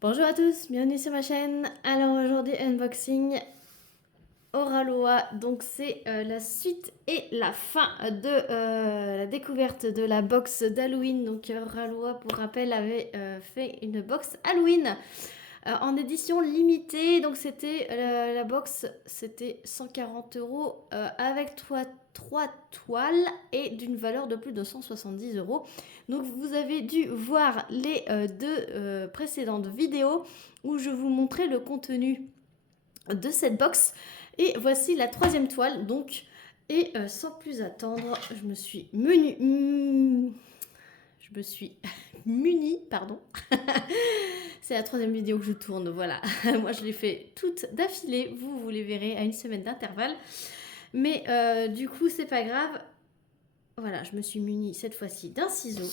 Bonjour à tous, bienvenue sur ma chaîne. Alors aujourd'hui unboxing Oraloa, donc c'est la suite et la fin de la découverte de la box d'Halloween. Donc Oraloa, pour rappel, avait fait une box Halloween en édition limitée. Donc c'était la box, c'était 140 euros avec trois toiles et d'une valeur de plus de 170 euros. Donc vous avez dû voir les deux précédentes vidéos où je vous montrais le contenu de cette box. Et voici la troisième toile. Donc, et sans plus attendre, je me suis munie, pardon. C'est la troisième vidéo que je tourne, voilà. Moi, je l'ai fait toutes d'affilée. Vous les verrez à une semaine d'intervalle. Mais du coup, c'est pas grave. Voilà, je me suis munie cette fois-ci d'un ciseau.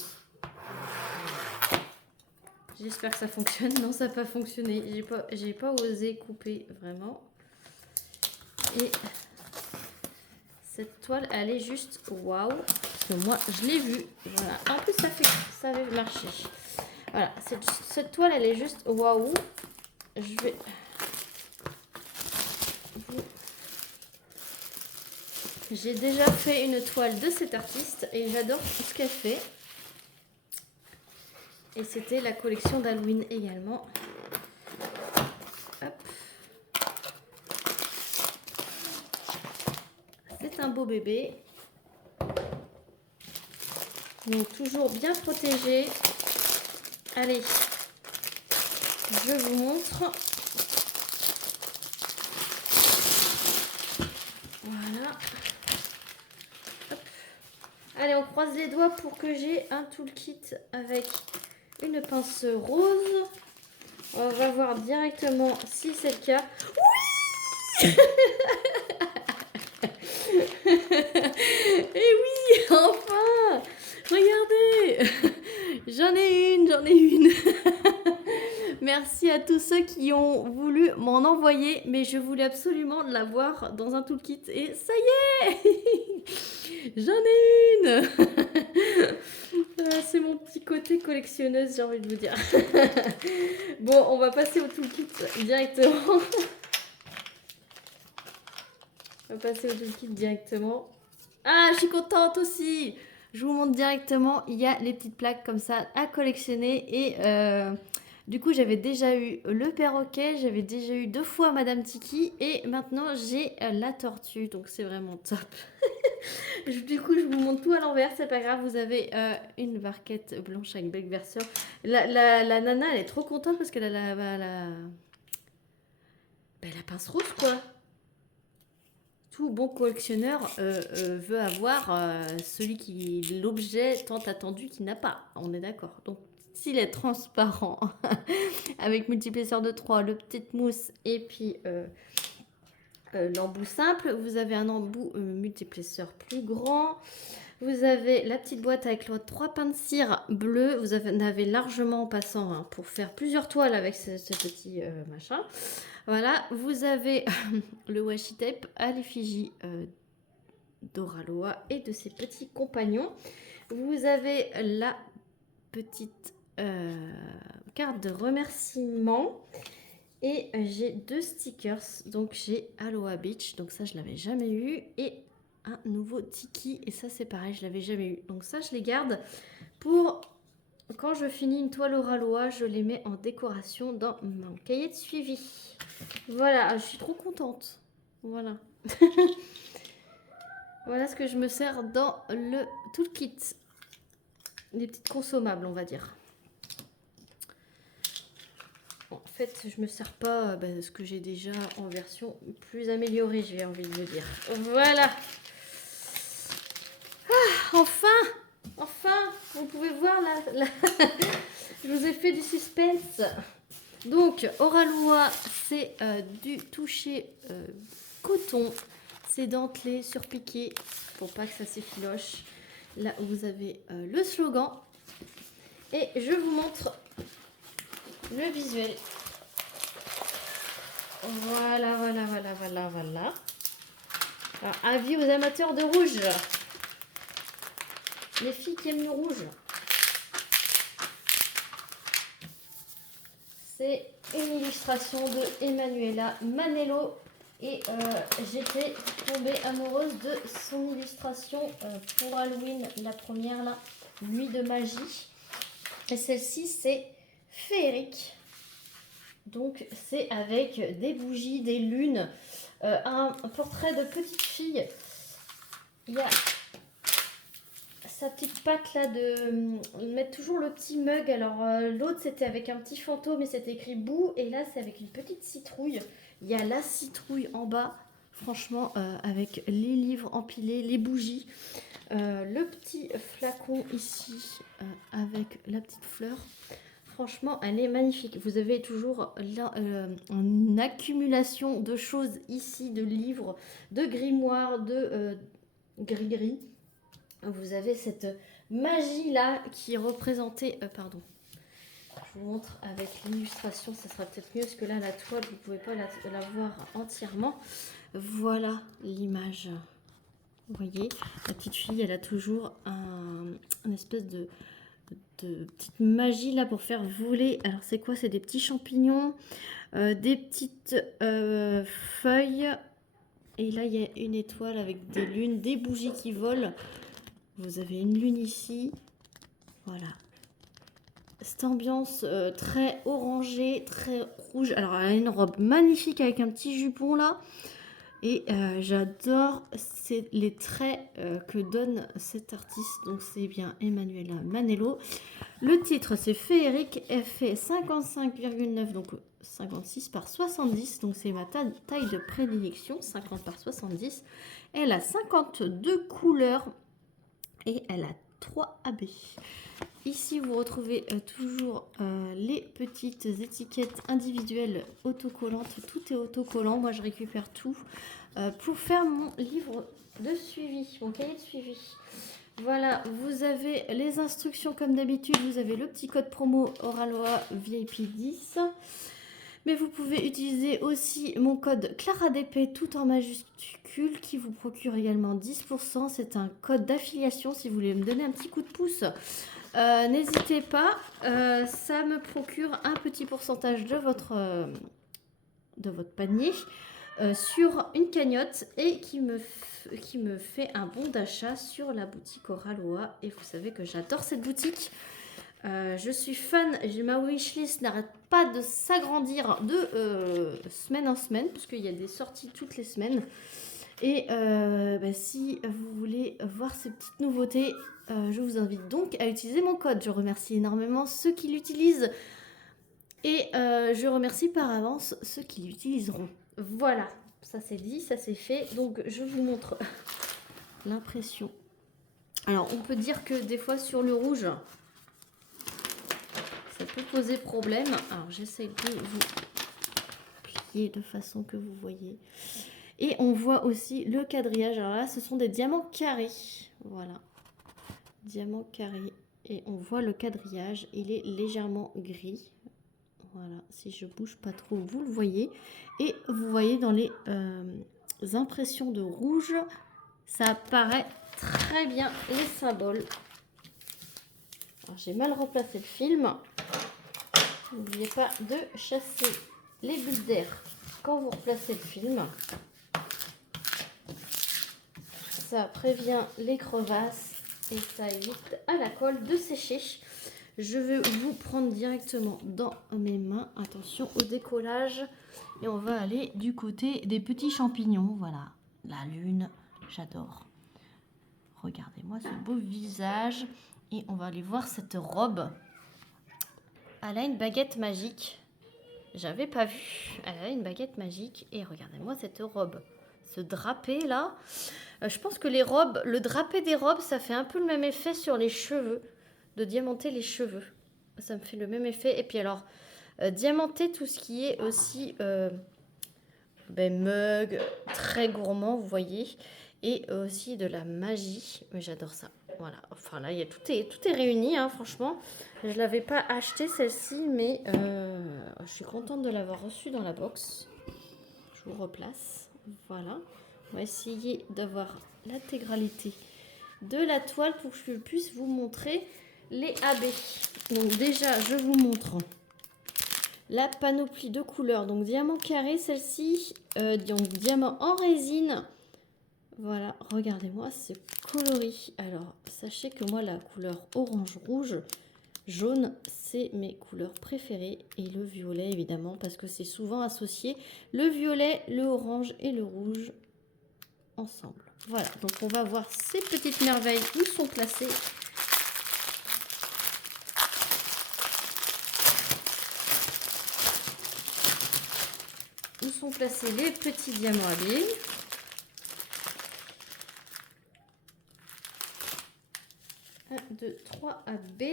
J'espère que ça fonctionne. Non, ça n'a pas fonctionné. J'ai pas osé couper vraiment. Et cette toile, elle est juste waouh. Parce que moi, je l'ai vue. Voilà. En plus, ça avait marché. Voilà. Cette toile, elle est juste waouh. Je vais J'ai déjà fait une toile de cet artiste et j'adore ce qu'elle fait. Et c'était la collection d'Halloween également. Hop. C'est un beau bébé. Donc toujours bien protégé. Allez, je vous montre. Voilà. Hop. Allez, on croise les doigts pour que j'ai un toolkit avec une pince rose. On va voir directement si c'est le cas. Oui. Et oui, enfin. Regardez. J'en ai une. Merci à tous ceux qui ont voulu m'en envoyer, mais je voulais absolument l'avoir dans un toolkit et ça y est. J'en ai une. C'est mon petit côté collectionneuse, j'ai envie de vous dire. Bon, on va passer au toolkit directement. Ah, je suis contente aussi. Je vous montre directement. Il y a les petites plaques comme ça à collectionner. Et du coup, j'avais déjà eu le perroquet. J'avais déjà eu 2 fois Madame Tiki. Et maintenant, j'ai la tortue. Donc, c'est vraiment top. Du coup, je vous montre tout à l'envers. C'est pas grave. Vous avez une barquette blanche avec Black Bercer. La nana, elle est trop contente parce qu'elle a la pince rose, quoi. Tout bon collectionneur veut avoir celui qui l'objet tant attendu qu'il n'a pas. On est d'accord. Donc, s'il est transparent, avec multiplesseur de 3, le petite mousse et puis l'embout simple, vous avez un embout multiplesseur plus grand. Vous avez la petite boîte avec 3 pains de cire bleu. Vous en avez largement en passant hein, pour faire plusieurs toiles avec ce petit machin. Voilà, vous avez le washi tape à l'effigie d'Oraloa et de ses petits compagnons. Vous avez la petite carte de remerciement et j'ai 2 stickers. Donc j'ai Aloha Beach, donc ça je l'avais jamais eu, et un nouveau Tiki, et ça c'est pareil, je l'avais jamais eu. Donc ça je les garde pour quand je finis une toile Oraloa, je les mets en décoration dans mon cahier de suivi. Voilà, je suis trop contente. Voilà. Voilà ce que je me sers dans le toolkit. Des petites consommables, on va dire. En fait, je me sers pas ce que j'ai déjà en version plus améliorée, j'ai envie de le dire. Voilà. Ah, enfin, vous pouvez voir je vous ai fait du suspense. Donc, Oraloa, c'est du toucher coton. C'est dentelé, surpiqué, pour pas que ça s'effiloche. Là, vous avez le slogan. Et je vous montre le visuel. Voilà. Alors, avis aux amateurs de rouge. Les filles qui aiment le rouge. c'est une illustration de Emanuela Manello. Et j'étais tombée amoureuse de son illustration pour Halloween, la première là, Nuit de magie. Et celle-ci, c'est féerique. Donc c'est avec des bougies, des lunes, un portrait de petite fille. Il y a sa petite patte là de mettre toujours le petit mug. Alors l'autre c'était avec un petit fantôme et c'était écrit boue. Et là c'est avec une petite citrouille. Il y a la citrouille en bas. Franchement avec les livres empilés, les bougies. Le petit flacon ici avec la petite fleur. Franchement, elle est magnifique. Vous avez toujours là, une accumulation de choses ici, de livres, de grimoires, de gris-gris. Vous avez cette magie-là qui est représentée... pardon. Je vous montre avec l'illustration, ça sera peut-être mieux, parce que là, la toile, vous ne pouvez pas la voir entièrement. Voilà l'image. Vous voyez, la petite fille, elle a toujours un espèce de petite magie là pour faire voler. Alors c'est quoi? C'est des petits champignons, des petites feuilles. Et là, il y a une étoile avec des lunes, des bougies qui volent. Vous avez une lune ici. Voilà. Cette ambiance très orangée, très rouge. Alors, elle a une robe magnifique avec un petit jupon là. Et j'adore les traits que donne cet artiste. Donc, c'est bien Emanuela Manello. Le titre, c'est Féerique. Elle fait 55,9, donc 56 par 70. Donc, c'est ma taille de prédilection, 50 par 70. Elle a 52 couleurs et elle a 3 AB. Ici, vous retrouvez toujours les petites étiquettes individuelles autocollantes. Tout est autocollant. Moi, je récupère tout pour faire mon livre de suivi, mon cahier de suivi. Voilà, vous avez les instructions comme d'habitude. Vous avez le petit code promo Oraloa VIP 10. Mais vous pouvez utiliser aussi mon code ClaraDP tout en majuscule qui vous procure également 10%. C'est un code d'affiliation si vous voulez me donner un petit coup de pouce. N'hésitez pas, ça me procure un petit pourcentage de votre panier sur une cagnotte et qui me fait un bon d'achat sur la boutique Oraloa. Et vous savez que j'adore cette boutique. Je suis fan, ma wishlist n'arrête pas de s'agrandir de semaine en semaine, puisqu'il y a des sorties toutes les semaines. Et si vous voulez voir ces petites nouveautés, je vous invite donc à utiliser mon code. Je remercie énormément ceux qui l'utilisent et je remercie par avance ceux qui l'utiliseront. Voilà, ça c'est dit, ça c'est fait. Donc je vous montre l'impression. Alors on peut dire que des fois sur le rouge, ça peut poser problème. Alors j'essaie de vous plier de façon que vous voyez. Et on voit aussi le quadrillage. Alors là, ce sont des diamants carrés. Voilà. Diamants carrés. Et on voit le quadrillage. Il est légèrement gris. Voilà. Si je bouge pas trop, vous le voyez. Et vous voyez dans les impressions de rouge, ça apparaît très bien les symboles. Alors j'ai mal replacé le film. N'oubliez pas de chasser les bulles d'air quand vous replacez le film. Ça prévient les crevasses et ça évite à la colle de sécher. Je vais vous prendre directement dans mes mains. Attention au décollage. Et on va aller du côté des petits champignons. Voilà, la lune, j'adore. Regardez-moi ce beau visage. Et on va aller voir cette robe. Elle a une baguette magique. J'avais pas vu. Elle a une baguette magique. Et regardez-moi cette robe. Ce drapé là. Je pense que les robes, le drapé des robes, ça fait un peu le même effet sur les cheveux. De diamanter les cheveux. Ça me fait le même effet. Et puis alors, diamanter tout ce qui est aussi mug, très gourmand, vous voyez. Et aussi de la magie. Mais j'adore ça. Voilà. Enfin là, tout est réuni, hein, franchement. Je ne l'avais pas acheté celle-ci, mais je suis contente de l'avoir reçue dans la box. Je vous replace. Voilà. On va essayer d'avoir l'intégralité de la toile pour que je puisse vous montrer les AB. Donc déjà, je vous montre la panoplie de couleurs. Donc diamant carré, celle-ci, donc diamant en résine. Voilà, regardez-moi, c'est coloris. Alors, sachez que moi, la couleur orange, rouge, jaune, c'est mes couleurs préférées. Et le violet, évidemment, parce que c'est souvent associé. Le violet, le orange et le rouge ensemble. Voilà, donc on va voir ces petites merveilles où sont placées. Où sont placés les petits diamants habiles. 1, 2, 3 AB,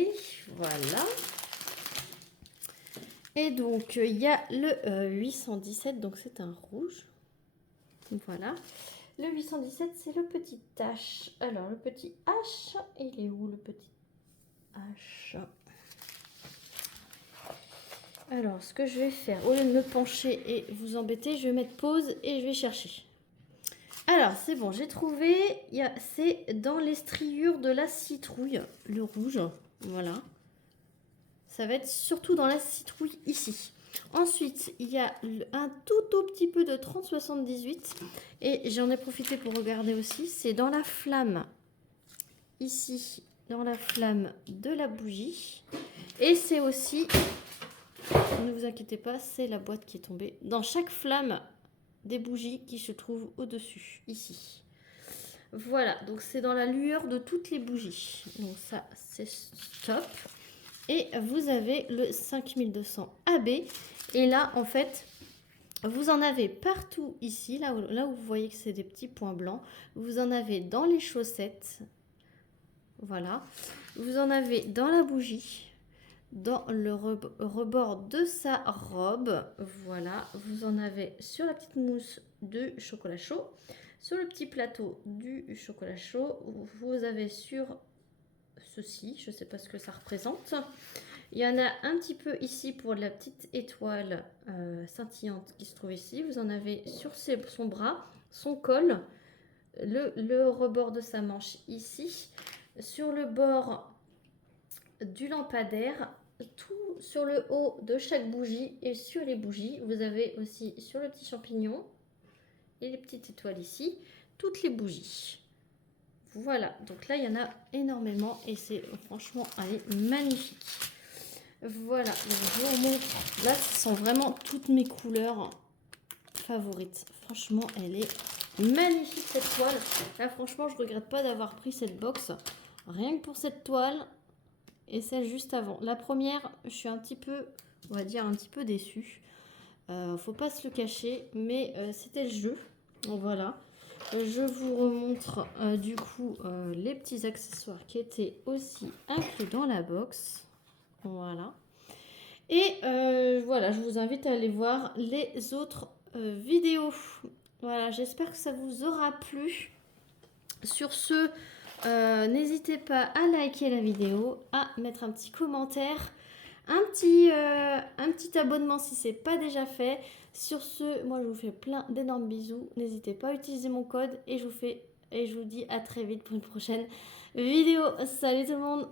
voilà. Et donc, il y a le 817, donc c'est un rouge. Voilà. Le 817, c'est le petit H. Alors, le petit H, il est où le petit H? Alors, ce que je vais faire, au lieu de me pencher et vous embêter, je vais mettre pause et je vais chercher. Alors, c'est bon, j'ai trouvé. C'est dans les striures de la citrouille, le rouge. Voilà. Ça va être surtout dans la citrouille ici. Ensuite, il y a un tout petit peu de 3078. Et j'en ai profité pour regarder aussi. C'est dans la flamme. Ici, dans la flamme de la bougie. Et c'est aussi, ne vous inquiétez pas, c'est la boîte qui est tombée. Dans chaque flamme des bougies qui se trouvent au-dessus, ici. Voilà, donc c'est dans la lueur de toutes les bougies. Donc ça, c'est top. Et vous avez le 5200 AB. Et là, en fait, vous en avez partout ici, là où vous voyez que c'est des petits points blancs. Vous en avez dans les chaussettes. Voilà. Vous en avez dans la bougie. Dans le rebord de sa robe. Voilà. Vous en avez sur la petite mousse de chocolat chaud. Sur le petit plateau du chocolat chaud. Vous avez sur ceci, je ne sais pas ce que ça représente. Il y en a un petit peu ici pour la petite étoile scintillante qui se trouve ici. Vous en avez sur son bras, son col, le rebord de sa manche ici, sur le bord du lampadaire, tout sur le haut de chaque bougie et sur les bougies. Vous avez aussi sur le petit champignon et les petites étoiles ici, toutes les bougies. Voilà, donc là il y en a énormément et c'est franchement, elle est magnifique. Voilà, donc je vous montre. Là, ce sont vraiment toutes mes couleurs favorites. Franchement, elle est magnifique cette toile. Là, franchement, je regrette pas d'avoir pris cette box. Rien que pour cette toile et celle juste avant. La première, je suis un petit peu, on va dire, un petit peu déçue. Faut pas se le cacher, mais c'était le jeu. Donc voilà. Je vous remontre du coup les petits accessoires qui étaient aussi inclus dans la box. Voilà. Et voilà, je vous invite à aller voir les autres vidéos. Voilà, j'espère que ça vous aura plu. Sur ce, n'hésitez pas à liker la vidéo, à mettre un petit commentaire, un petit abonnement si ce n'est pas déjà fait. Sur ce, moi je vous fais plein d'énormes bisous. N'hésitez pas à utiliser mon code et je vous dis à très vite pour une prochaine vidéo. Salut tout le monde!